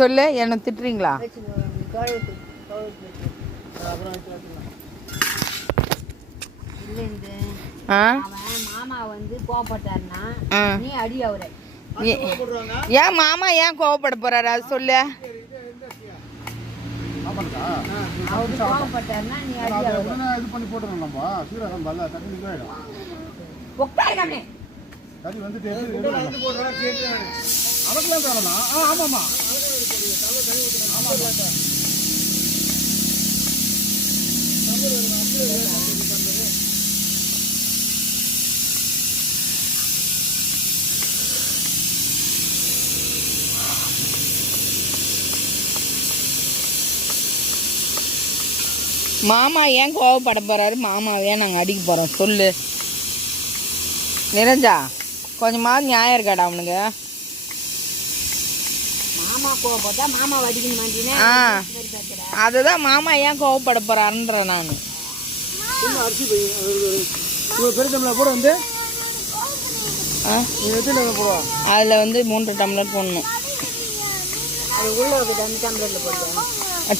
சொல்லு, என்ன திட்டுறீங்களா? மாமா வந்து கோவப்பட்டாருன்னா நீ அடி அவரை. ஏன் மாமா ஏன் கோவப்பட போறாரு அது சொல்லு. கோவப்பட்டாருன்னா நீ அடி அவரை. இது பண்ணி போட்டுறோம்ப்பா. சீரகம் பல்ல தண்ணி நிக்காயிடும். உட்காருங்க. தண்ணி வந்துட்டு அதெல்லாம் தரனா? ஆமாம்மா. மாமா ஏன் கோவப்பட போறாரு? மாமாவே நாங்கள் அடிக்க போறோம் சொல்லு. நிரஞ்சா, கொஞ்சமாவது நியாயம் இருக்காடா அவனுக்கு. மாமா கோவப்பட்டா மாமா அடிக்கணும் மாட்டீங்க. அதுதான் மாமா ஏன் கோவப்பட போறாருன்ற நான். அதில் வந்து 3 டம்ளர் போடணும்.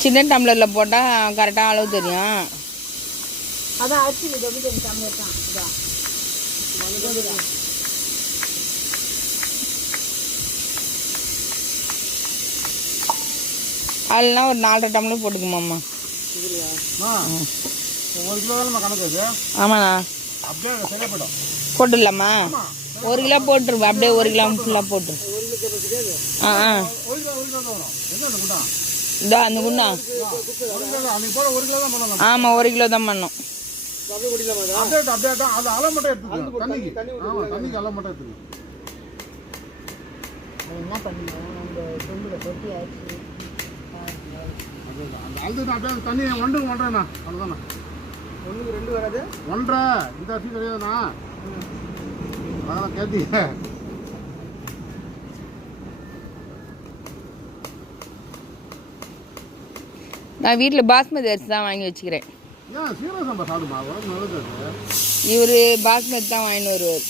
சின்ன டம்ளரில் போட்டால் கரெக்டாக அளவு தெரியும். அதான் அரிசி டம்ளர் தான். அதெல்லாம் ஒரு 4.5 டம்ளர் போட்டுக்குமாம்மா. 1 கிலோ தான் கணக்கு. ஆமாண்ணா, அப்படியே சரியாப்படும். போட்டுடலாமா? 1 கிலோ போட்டுருப்பேன். அப்படியே 1 கிலோ ஃபுல்லாக போட்டுரு. இதோ அந்த குண்டா. ஆமாம், 1 கிலோ தான் பண்ணோம். என்ன பண்ணுவோம்? நம்ம சொம்புல கொட்டி ஆயிடுச்சு. தண்ணி 1க்கு 1.5ண்ணா. அவ்வளோதாண்ணா. 1க்கு 2 வராது. 1.5 இந்த அரிசி கிடையாதுண்ணா. அதெல்லாம் கேட்டீங்க. நான் வீட்டில் பாஸ்மதி அரிசி தான் வாங்கி வச்சுக்கிறேன். ஏன் சீரக சம்பா சாப்பிடுமா? நல்லது. இவர் பாஸ்மதி தான் வாங்கிட்டு வருவார்.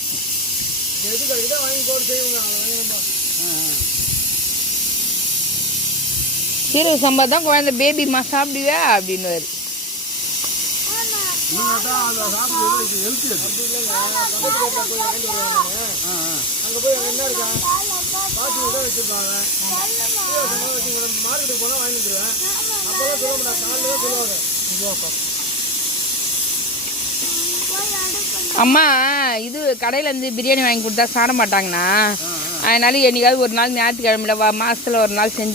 சீரக சம்பா தான் குழந்தை பேபிமா சாப்பிடுவே அப்படின்னுவார். அம்மா இது கடையிலேருந்து பிரியாணி வாங்கி கொடுத்தா சாப்பிட மாட்டாங்கண்ணா. அதனால என்னைக்காவது ஒரு நாள் ஞாயிற்றுக்கிழமையில மாதத்தில் ஒரு நாள் செஞ்சு